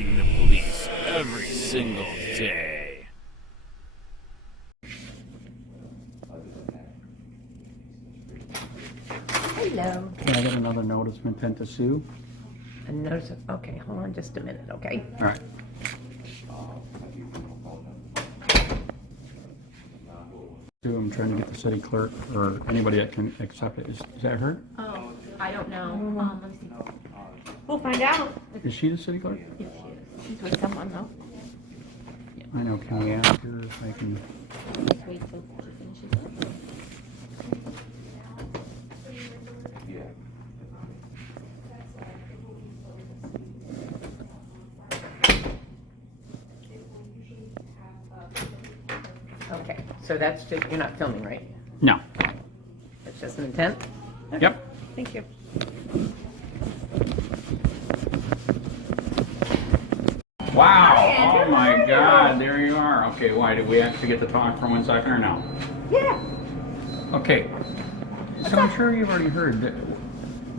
facing the police every single day. Hello. Can I get another notice of intent to sue? A notice of, okay, hold on just a minute, okay? All right. I'm trying to get the city clerk or anybody that can accept it. Is that her? Oh, I don't know. Let me see. We'll find out. Is she the city clerk? Yes, she is. She's with someone though. I know. Can we ask her if I can? Just wait till she finishes up. Okay, so that's just, you're not filming, right? No. It's just an intent? Okay. Yep. Thank you. Wow. Oh my God. There you are. Okay. Why did we actually get to talk for 1 second or no? Yeah. Okay. So I'm sure you've already heard that.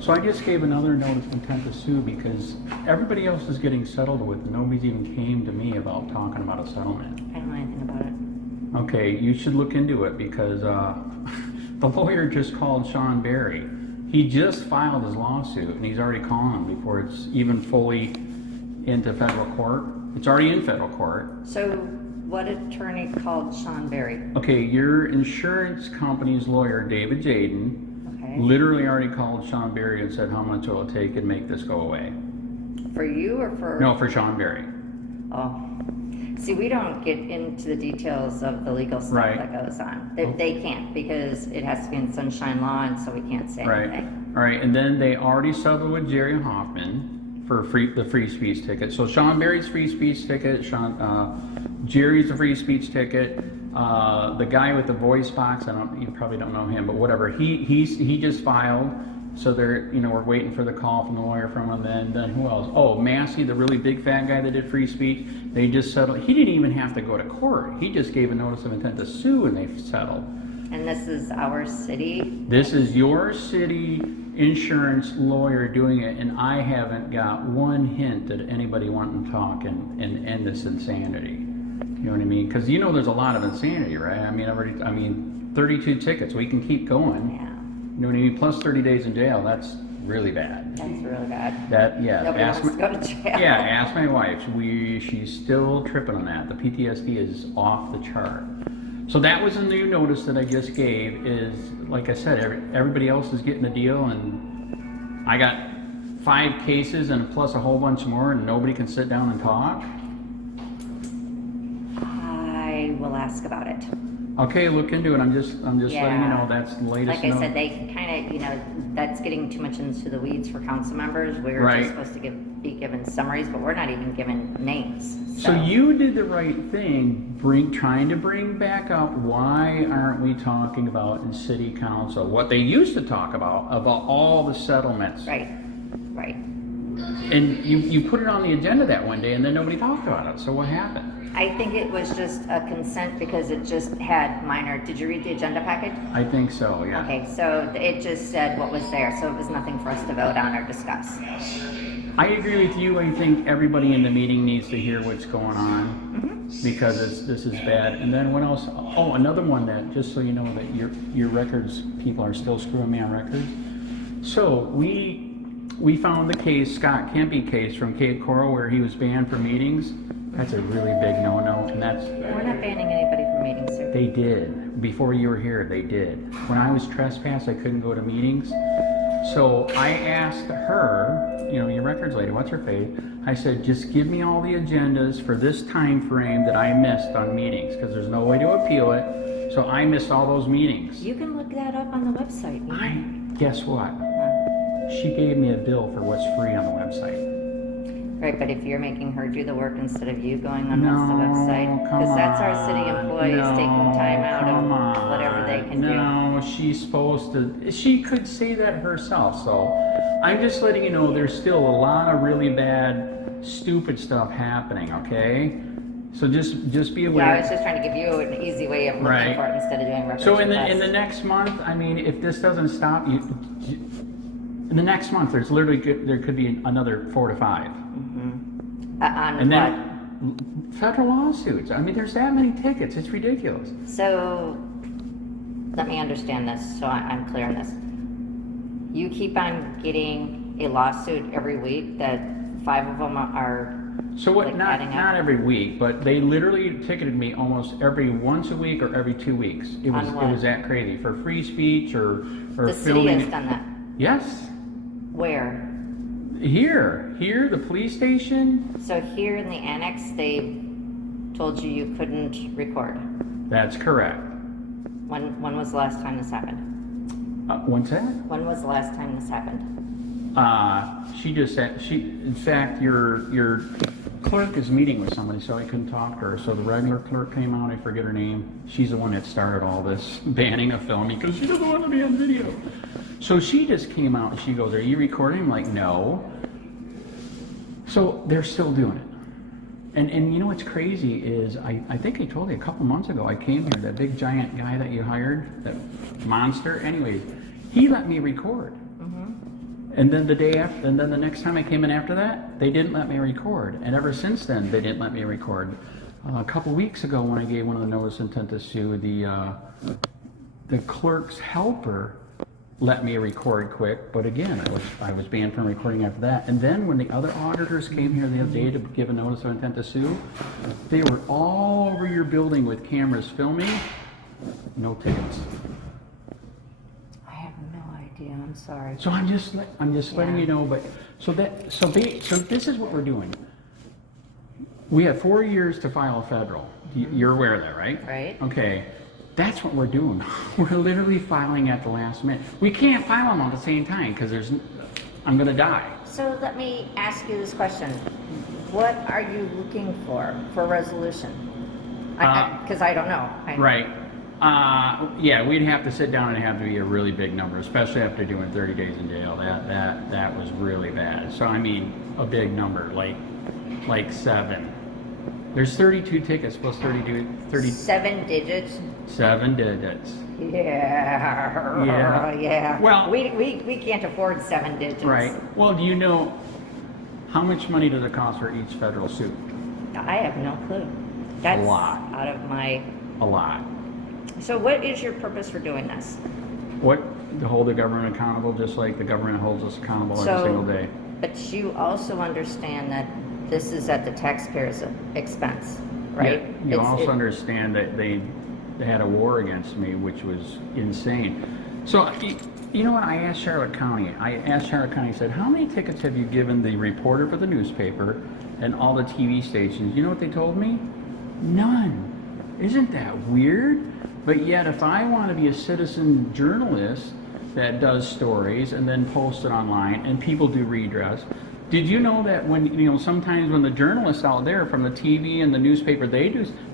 So I just gave another notice of intent to sue because everybody else is getting settled with. Nobody's even came to me about talking about a settlement. I don't know anything about it. Okay, you should look into it because the lawyer just called Sean Berry. He just filed his lawsuit and he's already calling him before it's even fully into federal court. It's already in federal court. So what attorney called Sean Berry? Okay, your insurance company's lawyer, David Jaden, Okay. literally already called Sean Berry and said how much it will take to make this go away. For you or for? No, for Sean Berry. Oh. See, we don't get into the details of the legal stuff Right. that goes on. They can't because it has to be in sunshine law and so we can't say Right. anything. All right, and then they already settled with Jerry Hoffman for the free speech ticket. So Sean Berry's free speech ticket, Jerry's the free speech ticket. The guy with the voice box, you probably don't know him, but whatever. He just filed. So we're waiting for the call from the lawyer from him. Then who else? Oh, Massey, the really big fat guy that did free speech. They just settled. He didn't even have to go to court. He just gave a notice of intent to sue, and they settled. And this is our city? This is your city insurance lawyer doing it, and I haven't got one hint at anybody wanting to talk and end this insanity. You know what I mean? Because there's a lot of insanity, right? I mean, 32 tickets. We can keep going. Yeah. You know what I mean? Plus 30 days in jail. That's really bad. That's really bad. Nobody Nobody wants to go to jail. Yeah, ask my wife. She's still tripping on that. The PTSD is off the chart. So that was a new notice that I just gave. Is like I said, everybody else is getting the deal, and I got 5 cases and plus a whole bunch more, and nobody can sit down and talk. I will ask about it. Okay, look into it. I'm just letting you know that's the latest. Like I said, they kind of, that's getting too much into the weeds for council members. We're Right. just supposed to be given summaries, but we're not even given names. So you did the right thing, trying to bring back up why aren't we talking about in city council what they used to talk about all the settlements. Right. And you put it on the agenda that one day and then nobody talked about it. So what happened? I think it was just a consent because it just had minor, did you read the agenda package? I think so, yeah. Okay, so it just said what was there, so it was nothing for us to vote on or discuss. I agree with you. I think everybody in the meeting needs to hear what's going on because this is bad. And then what else? Oh, another one that, just so you know that your records, people are still screwing me on records. So we found the case, Scott Kempe case from Cape Coral where he was banned from meetings. That's a really big no-no, and that's... We're not banning anybody from meetings, sir. They did. Before you were here, they did. When I was trespassed, I couldn't go to meetings. So I asked her, your records lady, what's her face? I said, just give me all the agendas for this time frame that I missed on meetings, because there's no way to appeal it. So I missed all those meetings. You can look that up on the website. Guess what? She gave me a bill for what's free on the website. Right, but if you're making her do the work instead of you going on the website, because that's our city employees taking time out of whatever they can do. No, she's supposed to, she could say that herself, so I'm just letting you know there's still a lot of really bad, stupid stuff happening, okay? So just be aware. Yeah, I was just trying to give you an easy way of looking for it instead of doing reference. So in the next month, I mean, if this doesn't stop, in the next month, there could be another 4 to 5. On And what? then federal lawsuits. I mean, there's that many tickets. It's ridiculous. So, let me understand this, so I'm clear on this. You keep on getting a lawsuit every week that 5 of them are So what? like Not adding up? every week, but they literally ticketed me almost every once a week or every 2 weeks. It was On what? that crazy for free speech or The city filming. has done that. Yes, Where? here, the police station. So here in the annex, they told you couldn't record. That's correct. When was the last time this happened? What's that? When was the last time this happened? She just said, in fact, your clerk is meeting with somebody, so I couldn't talk to her. So the regular clerk came out, I forget her name. She's the one that started all this banning of filming because she doesn't want to be on video. So she just came out and she goes, "Are you recording?" I'm like, "No." So they're still doing it. And you know what's crazy is, I think I told you a couple months ago, I came here, that big giant guy that you hired, that monster, anyways, he let me record. And then the day after, and then the next time I came in after that, they didn't let me record. And ever since then, they didn't let me record. A couple weeks ago, when I gave one of the notice of intent to sue, the clerk's helper let me record quick. But again, I was banned from recording after that. And then when the other auditors came here the other day to give a notice of intent to sue, they were all over your building with cameras filming. No tickets. I'm sorry. So I'm just letting you know, but so this is what we're doing. We have 4 years to file a federal. You're aware of that, right? Right. Okay. That's what we're doing. We're literally filing at the last minute. We can't file them at the same time because I'm gonna die. So let me ask you this question. What are you looking for resolution? Because I don't know. Right. Yeah, we'd have to sit down and have to be a really big number, especially after doing 30 days in jail. That was really bad. So I mean, a big number, like 7. There's 32 tickets plus 32, 30. 7 digits? 7 digits. Yeah. Well, we can't afford 7 digits. Right. Well, do you know how much money does it cost for each federal suit? I have no clue. That's a lot. Out of my. A lot. So what is your purpose for doing this? What? To hold the government accountable, just like the government holds us accountable every single day. But you also understand that this is at the taxpayer's expense, right? Yeah, you also understand that they had a war against me, which was insane. So, you know what? I asked Charlotte County. I said, how many tickets have you given the reporter for the newspaper and all the TV stations? You know what they told me? None. Isn't that weird? But yet, if I want to be a citizen journalist that does stories and then post it online, and people do redress, did you know that when, sometimes when the journalists out there from the TV and the newspaper,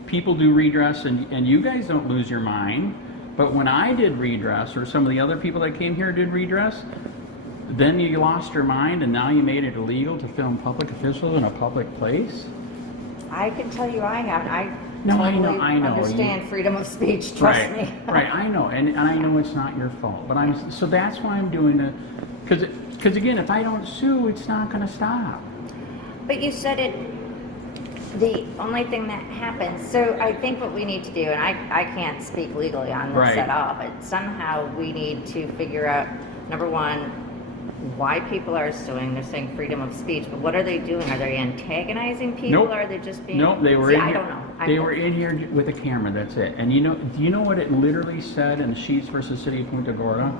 people do redress and you guys don't lose your mind, but when I did redress, or some of the other people that came here did redress, then you lost your mind and now you made it illegal to film public officials in a public place? I can tell you I haven't. I know. Understand freedom of speech, trust me. Right, I know, and I know it's not your fault, but so that's why I'm doing it, because again, if I don't sue, it's not going to stop. But you said it, the only thing that happens, so I think what we need to do, and I can't speak legally on this at all, but somehow we need to figure out, number one, why people are suing. They're saying freedom of speech, but what are they doing? Are they antagonizing people? Nope. Or are they just being... Nope, they were in here. I don't know. They were in here with a camera, that's it. And do you know what it literally said in Sheets versus City of Punta Gorda?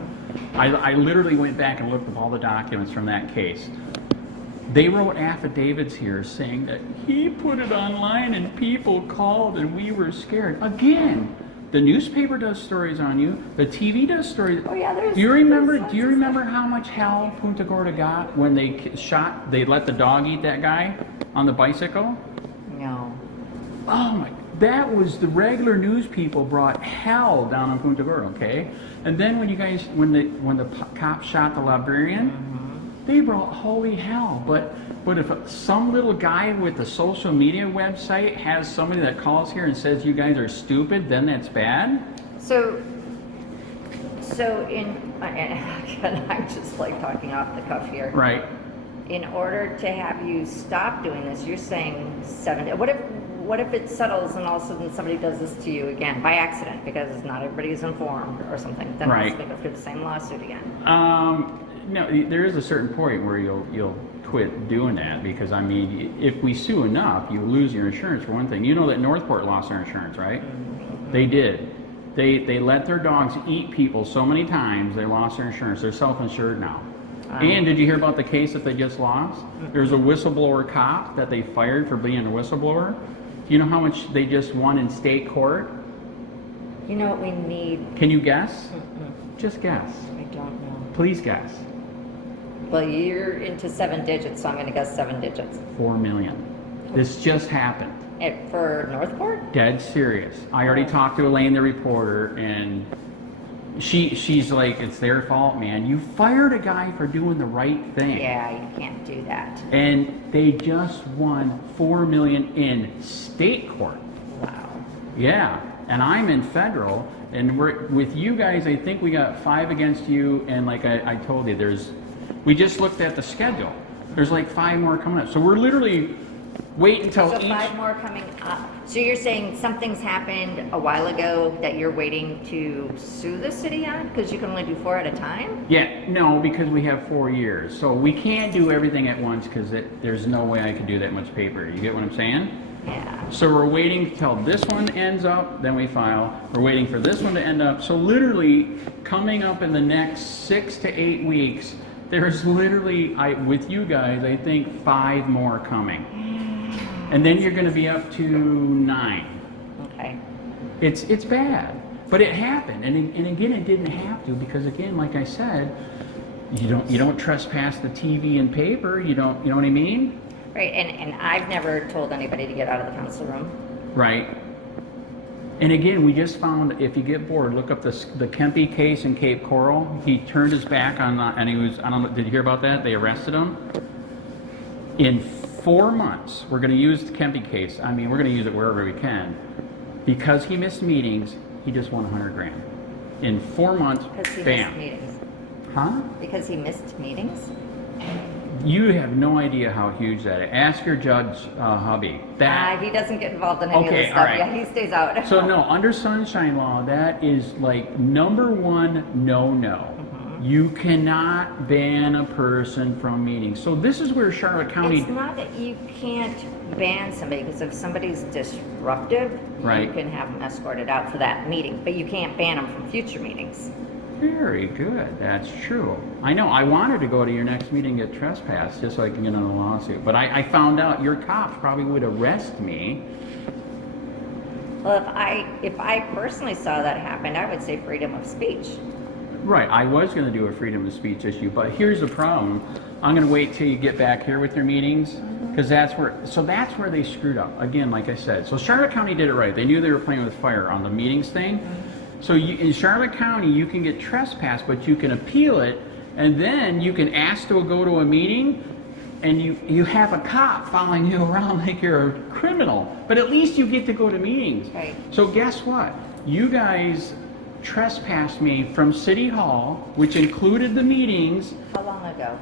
I literally went back and looked up all the documents from that case. They wrote affidavits here saying that he put it online and people called and we were scared. Again, the newspaper does stories on you. The TV does stories. Oh yeah, Do you remember how much hell Punta Gorda got when they let the dog eat that guy on the bicycle? No. Oh my, that was the regular news people brought hell down on Punta Gorda, okay? And then when the cops shot the librarian, they brought holy hell. But if some little guy with a social media website has somebody that calls here and says you guys are stupid, then that's bad? So I'm just like talking off the cuff here. Right. in order to have you stop doing this, you're saying 7 days. What if it settles and all of a sudden somebody does this to you again by accident because not everybody is informed or something? Then Right. let's go through the same lawsuit again. No, there is a certain point where you'll quit doing that, because I mean, if we sue enough, you lose your insurance for one thing. You know that Northport lost their insurance, right? They did. They let their dogs eat people so many times they lost their insurance. They're self-insured now. And did you hear about the case that they just lost? There's a whistleblower cop that they fired for being a whistleblower. Do you know how much they just won in state court? You know what we need? Can you guess? Just guess. I don't know. Please guess. Well, you're into 7 digits, so I'm going to guess 7 digits. 4 million. This just happened. For Northport? Dead serious. I already talked to Elaine, the reporter, and she's like, it's their fault, man. You fired a guy for doing the right thing. Yeah, you can't do that. And they just won $4 million in state court. Wow. Yeah, and I'm in federal, and we're with you guys. I think we got 5 against you, and like I told you, we just looked at the schedule. There's like 5 more coming up. So we're literally wait until So each. 5 more coming up. So you're saying something's happened a while ago that you're waiting to sue the city on? Because you can only do 4 at a time? Yeah, no, because we have 4 years, so we can't do everything at once because there's no way I could do that much paper. You get what I'm saying? Yeah. So we're waiting till this one ends up, then we file. We're waiting for this one to end up. So literally, coming up in the next 6 to 8 weeks, there's literally, with you guys, I think 5 more coming. And then you're going to be up to 9. Okay. It's bad, but it happened, and again, it didn't have to, because again, like I said, you don't trespass the TV and paper. You know what I mean? Right, and I've never told anybody to get out of the council room. Right. And again, we just found, if you get bored, look up the Kempe case in Cape Coral. He turned his back on, and he was, I don't know, did you hear about that? They arrested him. In 4 months, we're going to use the Kempe case. I mean, we're going to use it wherever we can. Because he missed meetings, he just won $100,000. In 4 months, Because he bam. missed meetings. Huh? Because he missed meetings? You have no idea how huge that is. Ask your judge, hubby. That. He doesn't get involved in any of Okay, this stuff. all right. Yeah, he stays out. So no, under sunshine law, that is like #1 no. You cannot ban a person from meetings. So this is where Charlotte County. It's not that you can't ban somebody, because if somebody's disruptive, Right. you can have them escorted out for that meeting, but you can't ban them from future meetings. Very good. That's true. I know. I wanted to go to your next meeting at trespass just so I can get on a lawsuit. But I found out your cops probably would arrest me. Well, if I personally saw that happen, I would say freedom of speech. Right. I was going to do a freedom of speech issue, but here's the problem. I'm going to wait till you get back here with your meetings, because that's where they screwed up. Again, like I said. So Charlotte County did it right. They knew they were playing with fire on the meetings thing. So in Charlotte County, you can get trespassed, but you can appeal it, and then you can ask to go to a meeting, and you have a cop following you around like you're a criminal. But at least you get to go to meetings. Right. So guess what? You guys trespassed me from City Hall, which included the meetings, How long ago?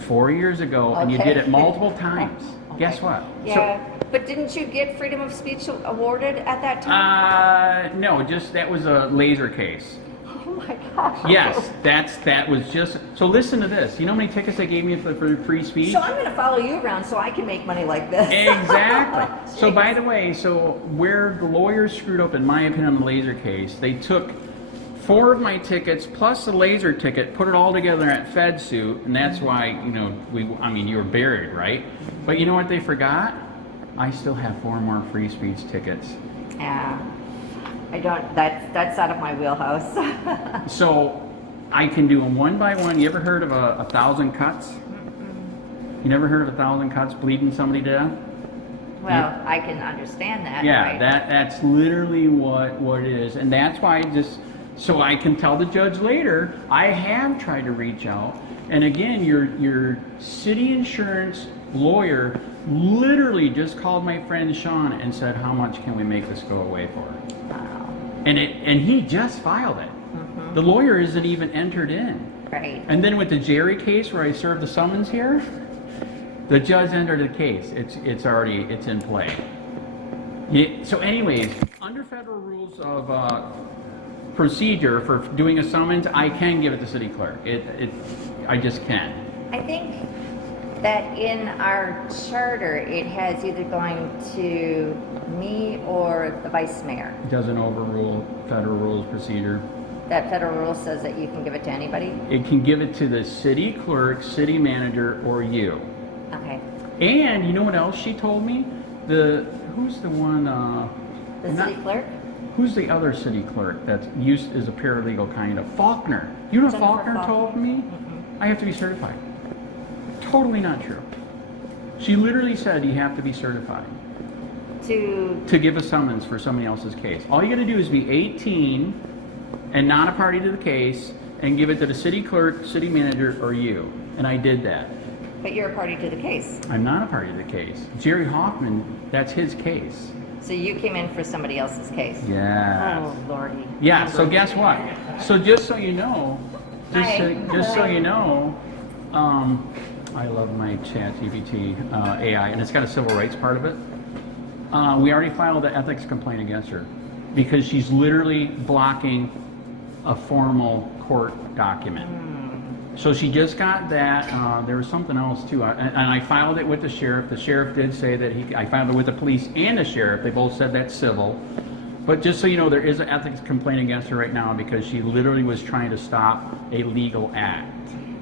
4 years ago, and you Okay. did it multiple times. Okay. Guess what? Yeah, but didn't you get freedom of speech awarded at that So, time? no, just that was a laser case. Oh my gosh. Yes, that was just. So listen to this. You know how many tickets they gave me for free speech? So I'm going to follow you around so I can make money like this. Exactly. So by the way, where the lawyers screwed up, in my opinion, on the laser case, they took 4 of my tickets plus the laser ticket, put it all together at Fed suit, and that's why you were buried, right? But you know what they forgot? I still have 4 more free speech tickets. Yeah. I don't, that's out of my wheelhouse. So I can do them one by one. You ever heard of a 1,000 cuts? You never heard of 1,000 cuts bleeding somebody to death? Well, I can understand that. Yeah, right? that's literally what it is. And that's why so I can tell the judge later, I have tried to reach out. And again, your city insurance lawyer literally just called my friend Sean and said, how much can we make this go away for? Wow. And he just filed it. The lawyer isn't even entered in. Right. And then with the Jerry case where I served the summons here, The judge entered the case. It's already, it's in play. Yeah, so anyways, under federal rules of procedure for doing a summons, I can give it to city clerk. I just can. I think that in our charter, it has either going to me or the vice mayor. It doesn't overrule federal rules of procedure. That federal rule says that you can give it to anybody? It can give it to the city clerk, city manager, or you. Okay. And you know what else she told me? Who's the one? The city clerk? Who's the other city clerk that's used as a paralegal kind of? Faulkner. You know what Jennifer Faulkner told Faulkner? me? I have to be certified. Totally not true. She literally said you have to be certified To give a summons for somebody else's case. All you got to do is be 18 and not a party to the case and give it to the city clerk, city manager, or you. And I did that. But you're a party to the case. I'm not a party to the case. Jerry Hoffman, that's his case. So you came in for somebody else's case. Yeah. Oh, Lordy. Yeah, so guess what? So just so you know, just so you know, I love my ChatGPT AI, and it's got a civil rights part of it. We already filed an ethics complaint against her because she's literally blocking a formal court document. So she just got that. There was something else too, and I filed it with the sheriff. The sheriff did say that I filed it with the police and the sheriff. They both said that's civil. But just so you know, there is an ethics complaint against her right now because she literally was trying to stop a legal act.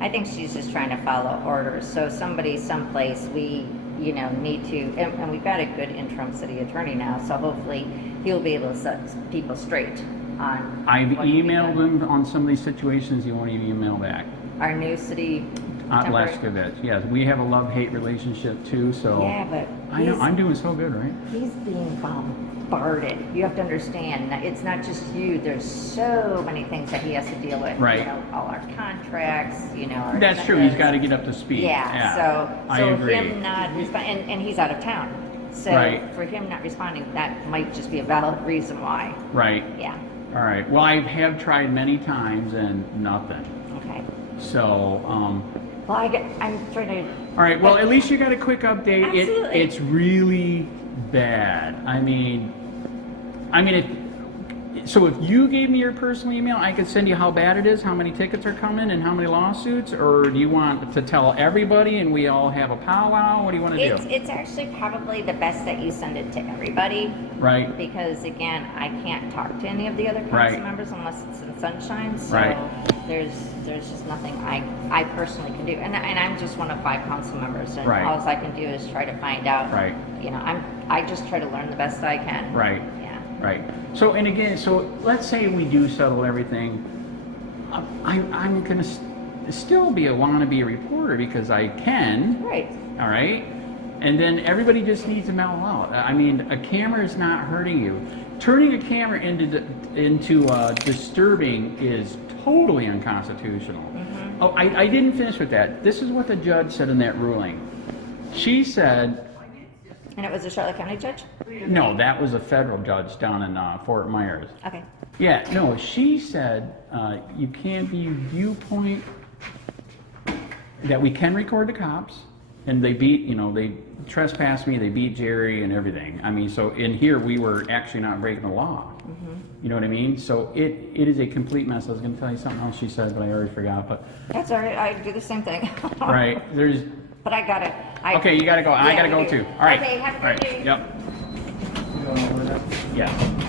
I think she's just trying to follow orders. So somebody, someplace, we, need to, and we've got a good interim city attorney now, so hopefully he'll be able to set people straight on. I've what can be emailed done. him on some of these situations. He won't even email back. Our new city. temporary- Leskovich, yes. We have a love-hate relationship too, so. Yeah, but I know, he's- I'm doing so good, right? He's being bombarded. You have to understand that it's not just you. There's so many things that he has to deal with. Right. All our contracts, our That's true, he's incentives. got to get up to speed. Yeah, so I so agree. him not responding, and he's out of town. So Right. for him not responding, that might just be a valid reason why. Right, Yeah. all right. Well, I have tried many times and nothing. Okay. So, Well, I'm trying to. all right, well, at least you got a quick update. Absolutely. It's really bad. I mean, so if you gave me your personal email, I could send you how bad it is, how many tickets are coming, and how many lawsuits, or do you want to tell everybody and we all have a powwow? What do you want to do? It's actually probably the best that you send it to everybody. Right, Because again, I can't talk to any of the other council Right. members unless it's in sunshine. So Right. there's just nothing I personally can do. And I'm just one of 5 council members, and Right. all I can do is try to find out. Right. I just try to learn the best I can. right. Yeah. Right. So, and again, so let's say we do settle everything. I'm going to still be a wannabe reporter because I can. Right. All right. And then everybody just needs to mellow out. I mean, a camera is not hurting you. Turning a camera into disturbing is totally unconstitutional. Mm-hmm. Oh, I didn't finish with that. This is what the judge said in that ruling. She said, And it was a Charlotte County judge? no, that was a federal judge down in Fort Myers. Okay. Yeah, no, she said you can't be viewpoint, that we can record the cops, and they they trespassed me, they beat Jerry and everything. I mean, so in here, we were actually not breaking the law. You know what I mean? So it is a complete mess. I was going to tell you something else she said, but I already forgot. But That's all right. I do the same thing. right, there's, But I got it. okay, you got to go. I Yeah, got to we go do. too. All right. Okay, have a All right. good day. Yep. Yeah.